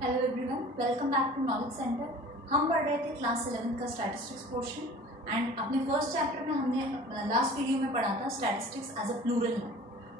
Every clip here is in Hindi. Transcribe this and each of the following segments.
Hello everyone, welcome back to knowledge centre. हम पढ़ रहे थे क्लास 11 का स्टैटिस्टिक्स पोर्शन एंड अपने फर्स्ट चैप्टर में हमने लास्ट वीडियो में पढ़ा था statistics as a plural noun.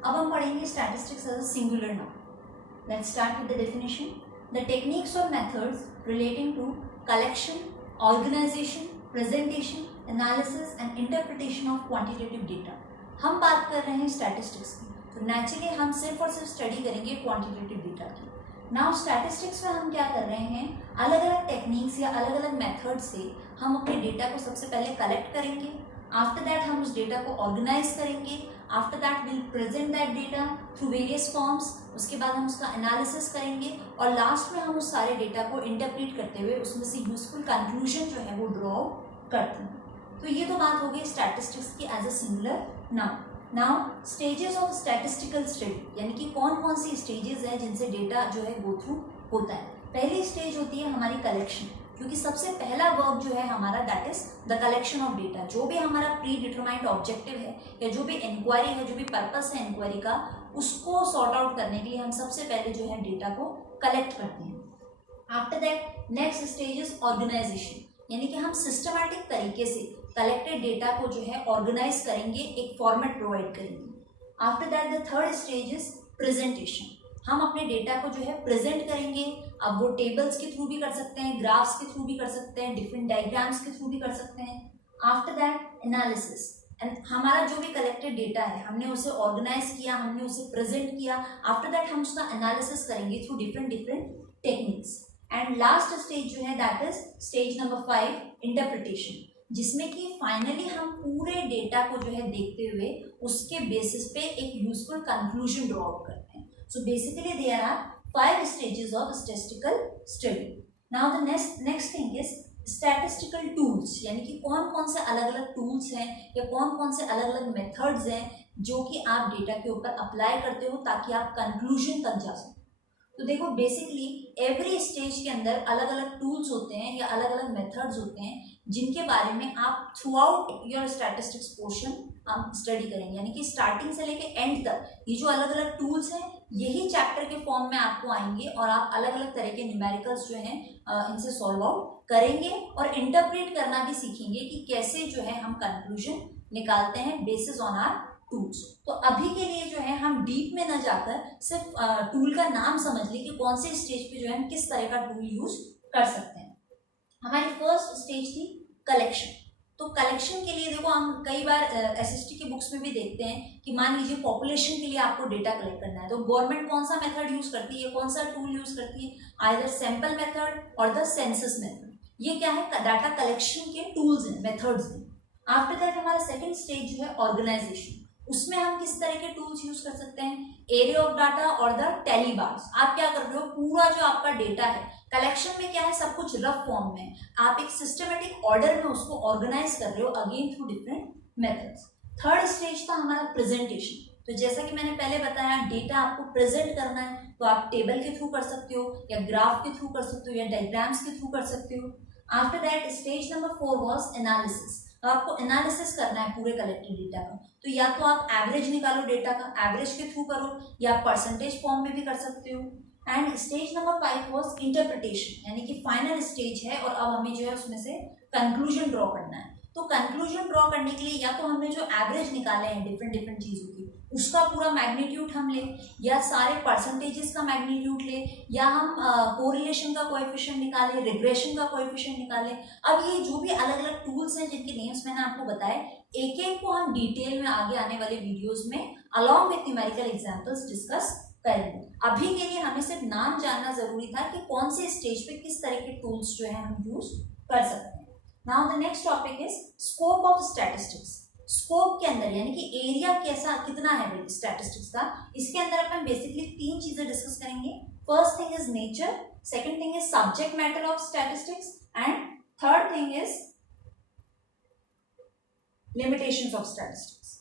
अब हम पढ़ेंगे statistics as a singular noun. Let's start with the definition. The techniques और methods relating to collection, organisation, presentation, analysis and interpretation of quantitative data. हम बात कर रहे हैं स्टैटिस्टिक्स की, तो नेचुरली हम सिर्फ और सिर्फ स्टडी करेंगे क्वांटिटेटिव डेटा की। नाउ स्टैटिस्टिक्स में हम क्या कर रहे हैं, अलग अलग टेक्निक्स या अलग अलग मेथड से हम अपने डेटा को सबसे पहले कलेक्ट करेंगे। आफ्टर दैट हम उस डेटा को ऑर्गेनाइज करेंगे। After that will present that data through various forms. उसके बाद हम उसका एनालिसिस करेंगे और लास्ट में हम उस सारे डेटा को इंटरप्रेट करते हुए उसमें से यूजफुल कंक्लूजन जो है वो ड्रॉ करते हैं। तो ये तो बात हो गई स्टैटिस्टिक्स की as a singular noun. Now stages of statistical study, यानी कि कौन कौन सी स्टेजेस हैं जिनसे डेटा जो है गो थ्रू होता है। पहली स्टेज होती है हमारी कलेक्शन, क्योंकि सबसे पहला वर्क जो है हमारा that is the collection of data. जो भी हमारा प्री डिटरमाइंड ऑब्जेक्टिव है या जो भी इंक्वायरी है, जो भी पर्पस है इंक्वायरी का, उसको सॉर्ट आउट करने के लिए हम सबसे पहले जो है डेटा को कलेक्ट करते हैं। After that next stage is organisation, यानी कि हम सिस्टमैटिक तरीके से कलेक्टेड डेटा को जो है ऑर्गेनाइज करेंगे, एक फॉर्मेट प्रोवाइड करेंगे। After that the third stage is presentation. हम अपने डेटा को जो है प्रेजेंट करेंगे। अब वो टेबल्स के थ्रू भी कर सकते हैं, ग्राफ्स के थ्रू भी कर सकते हैं, डिफरेंट डायग्राम्स के थ्रू भी कर सकते हैं। आफ्टर दैट एनालिसिस, एंड हमारा जो भी कलेक्टेड डेटा है हमने उसे ऑर्गेनाइज किया, हमने उसे प्रेजेंट किया। आफ्टर दैट हम उसका एनालिसिस करेंगे through different techniques. And last stage जो है that is stage number 5, interpretation, जिसमें कि फाइनली हम पूरे डेटा को जो है देखते हुए उसके बेसिस पे एक यूजफुल कंक्लूजन ड्रॉ आउट करते हैं। So basically there are 5 stages of statistical study. Now the next thing is statistical tools, यानी कि कौन कौन से अलग अलग टूल्स हैं या कौन कौन से अलग अलग मेथड्स हैं जो कि आप डेटा के ऊपर अप्लाई करते हो ताकि आप कंक्लूजन तक जा सको। तो देखो बेसिकली एवरी स्टेज के अंदर अलग अलग टूल्स होते हैं या अलग अलग मेथड्स होते हैं जिनके बारे में आप through out your statistics portion हम स्टडी करेंगे, यानी कि स्टार्टिंग से लेके एंड तक ये जो अलग अलग टूल्स हैं यही चैप्टर के फॉर्म में आपको आएंगे और आप अलग अलग तरह के न्यूमेरिकल्स जो हैं इनसे सॉल्व आउट करेंगे और इंटरप्रेट करना भी सीखेंगे कि कैसे जो है हम कंक्लूजन निकालते हैं बेसिस ऑन आर टूल्स। तो अभी के लिए जो है हम डीप में न जाकर सिर्फ टूल का नाम समझ लें कि कौन से स्टेज पे जो है हम किस तरह का टूल यूज कर सकते हैं। हमारी फर्स्ट स्टेज थी कलेक्शन। तो कलेक्शन के लिए देखो हम कई बार एसएसटी की बुक्स में भी देखते हैं कि मान लीजिए पॉपुलेशन के लिए आपको डेटा कलेक्ट करना है, तो गवर्नमेंट कौन सा मेथड यूज करती है, कौन सा टूल यूज करती है, आइदर सैंपल मेथड और द सेंसस मेथड। ये क्या है, डाटा कलेक्शन के टूल्स हैं, मेथड्स हैं। आफ्टर दैट हमारा सेकेंड स्टेज जो है ऑर्गेनाइजेशन। उसमें हम किस तरह के टूल्स यूज कर सकते हैं, एरिया ऑफ डाटा और द टेली बार्स। आप क्या कर रहे हो, पूरा जो आपका डेटा है कलेक्शन में क्या है, सब कुछ रफ फॉर्म में, आप एक सिस्टमेटिक ऑर्डर में उसको ऑर्गेनाइज कर रहे हो again through different methods. Third stage था हमारा प्रेजेंटेशन। तो जैसा कि मैंने पहले बताया, डेटा आपको प्रेजेंट करना है तो आप टेबल के थ्रू कर सकते हो या ग्राफ के थ्रू कर सकते हो या डायग्राम्स के थ्रू कर सकते हो। After that stage number 4 was analysis. तो आपको एनालिसिस करना है पूरे कलेक्टेड डेटा का, तो या तो आप एवरेज निकालो डेटा का, एवरेज के थ्रू करो, या आप परसेंटेज फॉर्म में भी कर सकते हो। And stage number 5 was interpretation, यानी कि फाइनल स्टेज है और अब हमें जो है उसमें से कंक्लूजन ड्रॉ करना है। तो कंक्लूजन ड्रॉ करने के लिए या तो हमने जो एवरेज निकाले हैं डिफरेंट चीजों की उसका पूरा मैग्नीट्यूड हम ले, या सारे परसेंटेजेस का मैग्नीट्यूड ले, या हम कोरिलेशन का कोएफिशिएंट निकाले, रिग्रेशन का कोएफिशिएंट निकाले। अब ये जो भी अलग अलग टूल्स हैं जिनके नेम्स मैंने आपको बताए, एक एक को हम डिटेल में आगे आने वाले वीडियोस में along with numerical examples discuss करेंगे। अभी के लिए हमें सिर्फ नाम जानना जरूरी था कि कौन से स्टेज पे किस तरह के टूल्स जो है हम यूज कर सकते हैं। Now the next topic is scope of statistics. Scope के अंदर यानी कि एरिया कैसा कितना है भाई स्टैटिस्टिक्स का, इसके अंदर अपन बेसिकली 3 चीजें डिस्कस करेंगे। First thing is nature, second thing is subject matter of statistics and third thing is limitations of statistics.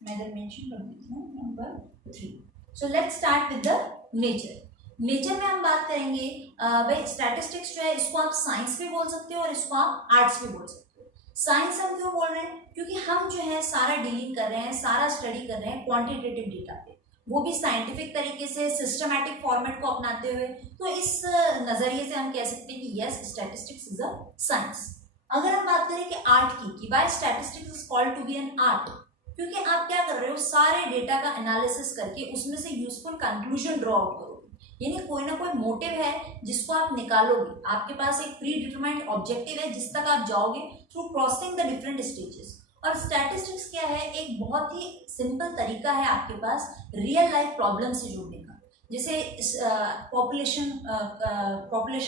मैं इधर मेंशन कर देती हूं number 3। So let's start with the nature. Nature में हम बात करेंगे भाई स्टैटिस्टिक्स जो है इसको आप साइंस भी बोल सकते हो और इसको आप आर्ट्स भी बोल सकते हो। साइंस हम क्यों बोल रहे हैं, क्योंकि हम जो है सारा डीलिंग कर रहे हैं, सारा स्टडी कर रहे हैं क्वांटिटेटिव डेटा पे। वो भी साइंटिफिक तरीके से सिस्टमैटिक फॉर्मेट को अपनाते हुए। तो इस नजरिए से हम कह सकते हैं कि yes, statistics is a science. अगर हम बात करें कि आर्ट की, कि why statistics is called to be an art, क्योंकि आप क्या कर रहे हो, सारे डेटा का एनालिसिस करके उसमें से यूजफुल कंक्लूजन ड्रॉ आउट करोगे। यानी कोई ना कोई मोटिव है जिसको आप निकालोगे, आपके पास एक प्री डिटरमाइंड ऑब्जेक्टिव है जिस तक आप जाओगे through crossing the different stages. और स्टैटिस्टिक्स क्या है, एक बहुत ही सिंपल तरीका है आपके पास रियल लाइफ प्रॉब्लम से जुड़ने का। जैसे पॉपुलेशन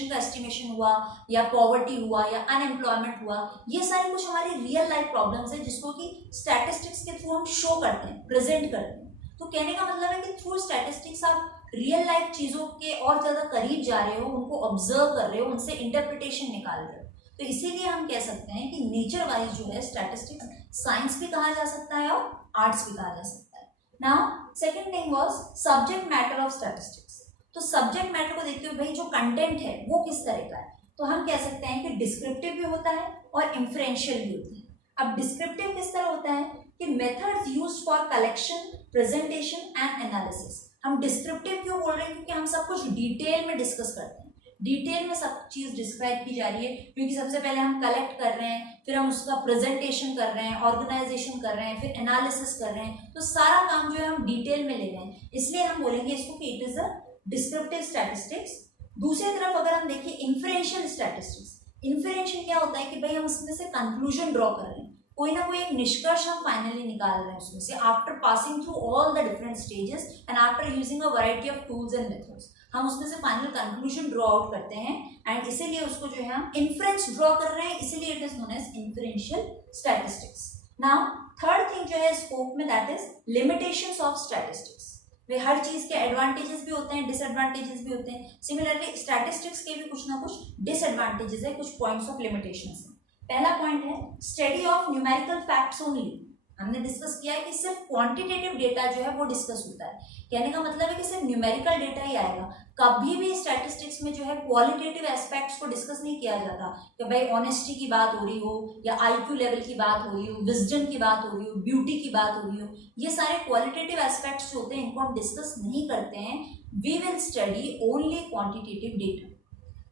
का एस्टिमेशन हुआ, या पॉवर्टी हुआ, या अनएम्प्लॉयमेंट हुआ, ये सारी कुछ हमारी रियल लाइफ प्रॉब्लम्स है जिसको कि स्टैटिस्टिक्स के थ्रू हम शो करते हैं, प्रेजेंट करते हैं। तो कहने का मतलब है कि थ्रू स्टैटिस्टिक्स आप रियल लाइफ चीजों के और ज्यादा करीब जा रहे हो, उनको ऑब्जर्व कर रहे हो, उनसे इंटरप्रिटेशन निकाल रहे हो। तो इसीलिए हम कह सकते हैं कि नेचर वाइज जो है स्टैटिस्टिक्स साइंस भी कहा जा सकता है और आर्ट्स भी कहा जा सकता है। Now second thing was subject matter of statistics. तो सब्जेक्ट मैटर को देखते हुए भाई जो कंटेंट है वो किस तरह का है, तो हम कह सकते हैं कि डिस्क्रिप्टिव भी होता है और इंफरेंशियल भी होता है। अब डिस्क्रिप्टिव किस तरह होता है कि methods used for collection, presentation and analysis. हम डिस्क्रिप्टिव क्यों बोल रहे हैं, क्योंकि हम सब कुछ डिटेल में डिस्कस करते हैं, डिटेल में सब चीज डिस्क्राइब की जा रही है। क्योंकि सबसे पहले हम कलेक्ट कर रहे हैं, फिर हम उसका प्रेजेंटेशन कर रहे हैं, ऑर्गेनाइजेशन कर रहे हैं, फिर एनालिसिस कर रहे हैं। तो सारा काम जो है हम डिटेल में ले रहे हैं, इसलिए हम बोलेंगे इसको कि it is a descriptive statistics. दूसरी तरफ अगर हम देखें इन्फरेंशियल स्टैटिस्टिक्स, इन्फरेंशियल क्या होता है कि भाई हम उसमें से कंक्लूजन ड्रॉ कर रहे हैं, कोई ना कोई एक निष्कर्ष हम फाइनली निकाल रहे हैं उसमें से, after passing through all the different stages and after using a variety of tools and methods, हम उसमें से फाइनल कंक्लूजन ड्रॉ आउट करते हैं। एंड इसीलिए उसको जो है हम इन्फ्रेंस ड्रॉ कर रहे हैं, इसीलिए it is known as inferential statistics. Now third thing जो है स्कोप में, that is limitations of statistics. वे हर चीज के एडवांटेजेस भी होते हैं, डिसएडवांटेजेस भी होते हैं। सिमिलरली स्टैटिस्टिक्स के भी कुछ ना कुछ डिसएडवांटेजेस है, कुछ पॉइंट्स ऑफ लिमिटेशंस है। पहला पॉइंट है study of numerical facts only. हमने डिस्कस किया है कि सिर्फ क्वांटिटेटिव डेटा जो है वो डिस्कस होता है, कहने का मतलब है कि सिर्फ न्यूमेरिकल डेटा ही आएगा। कभी भी स्टैटिस्टिक्स में जो है क्वालिटेटिव एस्पेक्ट्स को डिस्कस नहीं किया जाता कि भाई ऑनेस्टी की बात हो रही हो, या आईक्यू लेवल की बात हो रही हो, विजडम की बात हो रही हो, ब्यूटी की बात हो रही हो। ये सारे क्वालिटेटिव एस्पेक्ट्स जो होते हैं इनको हम डिस्कस नहीं करते हैं। We will study only quantitative data.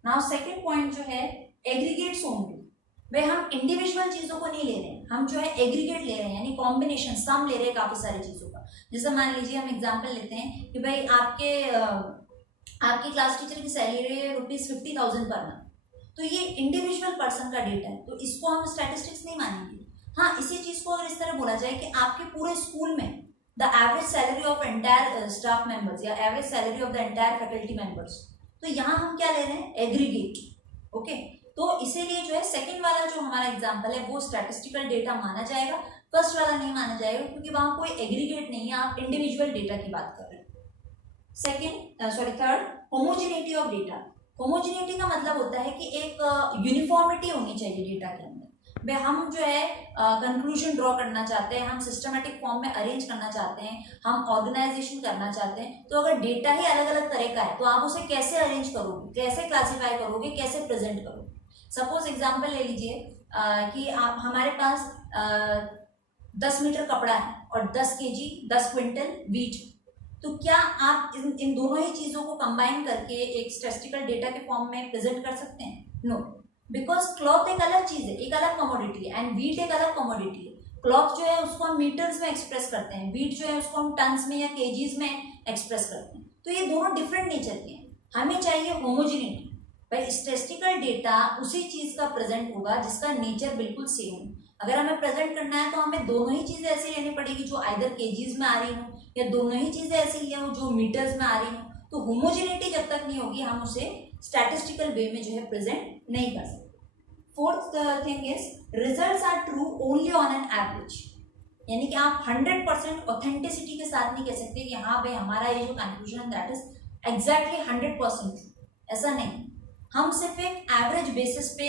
Now second point जो है एग्रीगेट्स ओनली। भाई हम इंडिविजुअल चीजों को नहीं ले रहे हैं, हम जो है एग्रीगेट ले रहे हैं, यानी कॉम्बिनेशन, सम ले रहे हैं काफी सारी चीजों का। जैसे मान लीजिए हम एग्जांपल लेते हैं कि भाई आपकी क्लास टीचर की सैलरी है ₹50,000 पर मंथ, तो ये इंडिविजुअल पर्सन का डेटा है, तो इसको हम स्टैटिस्टिक्स नहीं मानेंगे। हाँ, इसी चीज को अगर इस तरह बोला जाए कि आपके पूरे स्कूल में the average salary of entire staff members या average salary of the entire faculty members, तो यहाँ हम क्या ले रहे हैं, एग्रीगेट। ओके, तो इसीलिए जो है सेकंड वाला जो हमारा एग्जांपल है वो स्टैटिस्टिकल डेटा माना जाएगा, फर्स्ट वाला नहीं माना जाएगा, क्योंकि वहां कोई एग्रीगेट नहीं है, आप इंडिविजुअल डेटा की बात कर रहे हैं। Third, homogeneity of data. Homogeneity का मतलब होता है कि एक यूनिफॉर्मिटी होनी चाहिए डेटा के अंदर। भाई हम जो है कंक्लूजन ड्रॉ करना चाहते हैं, हम सिस्टमेटिक फॉर्म में अरेंज करना चाहते हैं, हम ऑर्गेनाइजेशन करना चाहते हैं, तो अगर डेटा ही अलग अलग तरह का है तो आप उसे कैसे अरेंज करोगे, कैसे क्लासीफाई करोगे, कैसे प्रेजेंट करोगे। सपोज एग्जाम्पल ले लीजिए कि आप हमारे पास 10 मीटर कपड़ा है और 10 kg 10 क्विंटल वीट, तो क्या आप इन दोनों ही चीजों को कंबाइन करके एक स्टैटिस्टिकल डेटा के फॉर्म में प्रेजेंट कर सकते हैं? नो, बिकॉज क्लॉथ एक अलग चीज है, एक अलग कमोडिटी है, एंड वीट एक अलग कमोडिटी है। क्लॉथ जो है उसको हम मीटर्स में एक्सप्रेस करते हैं, वीट जो है उसको हम टन्स में या केजीज में एक्सप्रेस करते हैं, तो ये दोनों डिफरेंट नेचर के हैं। हमें चाहिए होमोजेनिटी। भाई स्टैटिस्टिकल डेटा उसी चीज का प्रेजेंट होगा जिसका नेचर बिल्कुल सेम हो। अगर हमें प्रेजेंट करना है तो हमें दोनों ही चीजें ऐसी लेनी पड़ेगी जो आइदर केजीज में आ रही हो, या दोनों ही चीजें ऐसी ले हो जो मीटर्स में आ रही हो। तो होमोजेनिटी जब तक नहीं होगी हम उसे स्टैटिस्टिकल वे में जो है प्रेजेंट नहीं कर सकते। Fourth thing is results are true only on an average, यानी कि आप 100% ऑथेंटिसिटी के साथ नहीं कह सकते कि हाँ भाई हमारा ये जो कंक्लूजन है दैट इज एग्जैक्टली 100% ट्रू, ऐसा नहीं। हम सिर्फ एक एवरेज बेसिस पे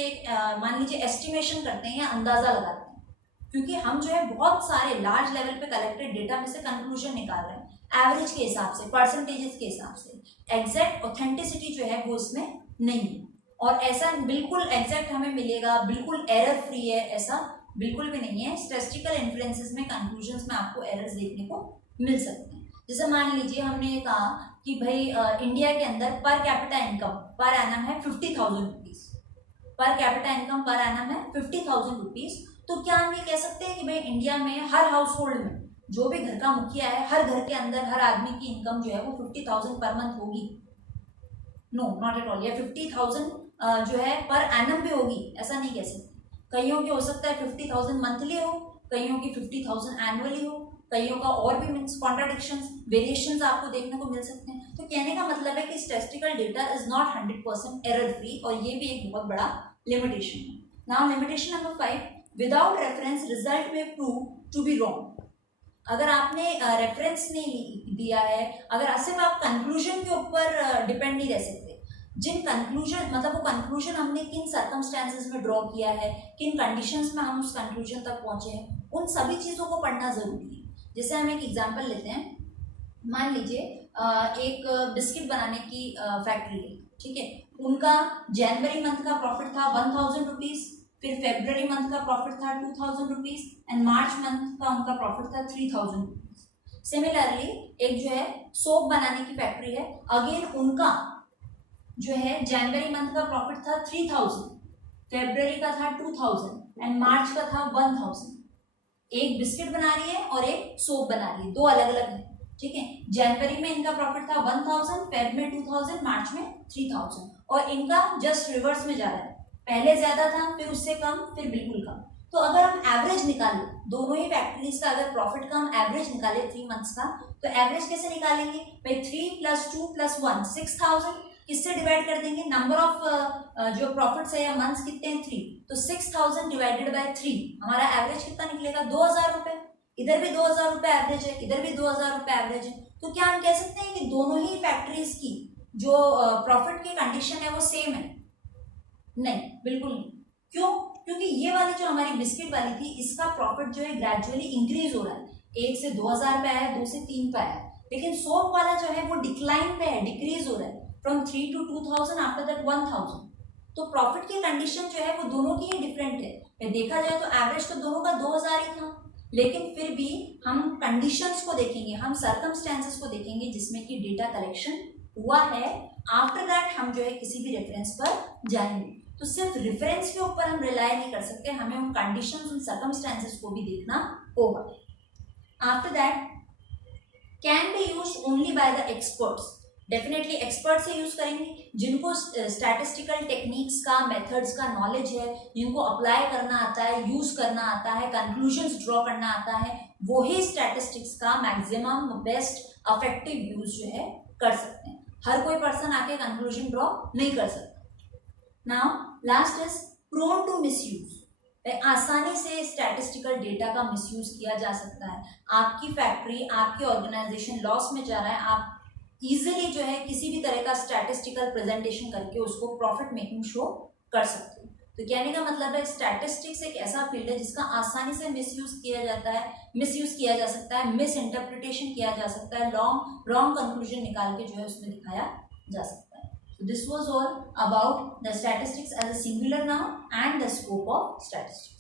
मान लीजिए एस्टिमेशन करते हैं या अंदाजा लगाते हैं, क्योंकि हम जो है बहुत सारे लार्ज लेवल पे कलेक्टेड डेटा में से कंक्लूजन निकाल रहे हैं एवरेज के हिसाब से, परसेंटेजेस के हिसाब से। एग्जैक्ट ऑथेंटिसिटी जो है वो इसमें नहीं है, और ऐसा बिल्कुल एग्जैक्ट हमें मिलेगा, बिल्कुल एरर फ्री है, ऐसा बिल्कुल भी नहीं है। स्टैटिस्टिकल इन्फ्लुएंसेस में, कंक्लूजन्स में आपको एरर्स देखने को मिल सकते हैं। जैसे मान लीजिए हमने ये कहा कि भाई इंडिया के अंदर per capita income per annum है 50,000 rupees, per capita income per annum है 50,000 रुपीज। तो क्या हम ये कह सकते हैं कि भाई इंडिया में हर हाउस होल्ड में जो भी घर का मुखिया है, हर घर के अंदर हर आदमी की इनकम जो है वो 50,000 पर मंथ होगी? No, not at all. या 50,000 जो है पर एनम भी होगी, ऐसा नहीं कह सकते। कईयों की हो सकता है 50,000 मंथली हो, कईयों की 50,000 एनुअली हो, कईयों का और भी मीन्स कॉन्ट्राडिक्शंस, वेरिएशंस आपको देखने को मिल सकते हैं। तो कहने का मतलब है कि statistical data is not 100% error free, और ये भी एक बहुत बड़ा लिमिटेशन है। Now limitation number 5, without reference result में प्रूव टू बी रॉन्ग। अगर आपने रेफरेंस नहीं दिया है, अगर सिर्फ आप कंक्लूजन के ऊपर डिपेंड नहीं रह सकते, जिन कंक्लूजन मतलब वो कंक्लूजन हमने किन सर्कमस्टेंसेस में ड्रॉ किया है, किन कंडीशंस में हम उस कंक्लूजन तक पहुंचे हैं, उन सभी चीज़ों को पढ़ना जरूरी है। जैसे हम एक एग्जांपल लेते हैं, मान लीजिए एक बिस्किट बनाने की फैक्ट्री है, ठीक है। उनका जनवरी मंथ का प्रॉफिट था 1,000 रुपीज, फिर फेब्रुवरी मंथ का प्रॉफिट था 2,000 रुपीज एंड मार्च मंथ का उनका प्रॉफिट था 3,000 रुपीज। सिमिलरली एक जो है सोप बनाने की फैक्ट्री है, अगेन उनका जो है जनवरी मंथ का प्रॉफिट था 3,000, फेब्रुवरी का था 2,000 एंड मार्च का था 1,000। एक बिस्किट बना रही है और एक सोप बना रही है, दो अलग अलग है, ठीक है। जनवरी में इनका प्रॉफिट था 1,000, फेब में 2,000, मार्च में 3,000, और इनका जस्ट रिवर्स में जा रहा है, पहले ज्यादा था फिर उससे कम फिर बिल्कुल कम। तो अगर हम एवरेज निकालें दोनों ही फैक्ट्रीज का, अगर प्रॉफिट का हम एवरेज निकाले 3 मंथ्स का, तो एवरेज कैसे निकालेंगे भाई? 3 + 2 + 1 6,000, किससे डिवाइड कर देंगे? नंबर ऑफ जो प्रॉफिट्स है या मंथ्स कितने हैं 3, तो 6,000 डिवाइडेड बाय 3 हमारा एवरेज कितना निकलेगा? 2,000 रुपए। इधर भी 2,000 रुपए एवरेज है, इधर भी 2,000 रुपए एवरेज है। तो क्या हम कह सकते हैं कि दोनों ही फैक्ट्रीज की जो प्रॉफिट की कंडीशन है वो सेम है? नहीं, बिल्कुल नहीं। क्यों? क्योंकि ये वाली जो हमारी बिस्किट वाली थी, इसका प्रॉफिट जो है ग्रेजुअली इंक्रीज हो रहा है, 1 से 2,000 पे आया, 2 से 3 पे आया। लेकिन सोप वाला जो है वो डिक्लाइन पे है, डिक्रीज हो रहा है, फ्रॉम 3 to 2,000, आफ्टर दैट 1,000। तो प्रॉफिट की कंडीशन जो है वो दोनों की ही डिफरेंट है। देखा जाए तो एवरेज तो दोनों का 2,000 ही था, लेकिन फिर भी हम कंडीशंस को देखेंगे, हम सर्कमस्टेंसेस को देखेंगे जिसमें कि डेटा कलेक्शन हुआ है। आफ्टर दैट हम जो है किसी भी रेफरेंस पर जाएंगे। तो सिर्फ रेफरेंस के ऊपर हम रिलाय नहीं कर सकते, हमें उन कंडीशंस, उन सर्कमस्टेंसेस को भी देखना होगा। After that can be used only by the experts. Definitely expert से यूज करेंगे जिनको स्टैटिस्टिकल टेक्निक्स का, मेथड्स का नॉलेज है, जिनको अप्लाई करना आता है, यूज करना आता है, कंक्लूजन्स ड्रॉ करना आता है, वो ही स्टैटिस्टिक्स का मैक्सिमम बेस्ट इफेक्टिव यूज जो है कर सकते हैं। हर कोई पर्सन आके कंक्लूजन ड्रॉ नहीं कर सकता। Now last is prone to misuse. आसानी से स्टैटिस्टिकल डेटा का मिसयूज किया जा सकता है। आपकी फैक्ट्री, आपकी ऑर्गेनाइजेशन लॉस में जा रहा है, आप इजीली जो है किसी भी तरह का स्टैटिस्टिकल प्रेजेंटेशन करके उसको प्रॉफिट मेकिंग शो कर सकते हो। तो कहने का मतलब है स्टैटिस्टिक्स एक ऐसा फील्ड है जिसका आसानी से मिसयूज किया जाता है, मिसयूज किया जा सकता है, मिस इंटरप्रिटेशन किया जा सकता है, रॉन्ग कंक्लूजन निकाल के जो है उसमें दिखाया जा सकता है। So this was all about the statistics as a singular noun and the scope of statistics.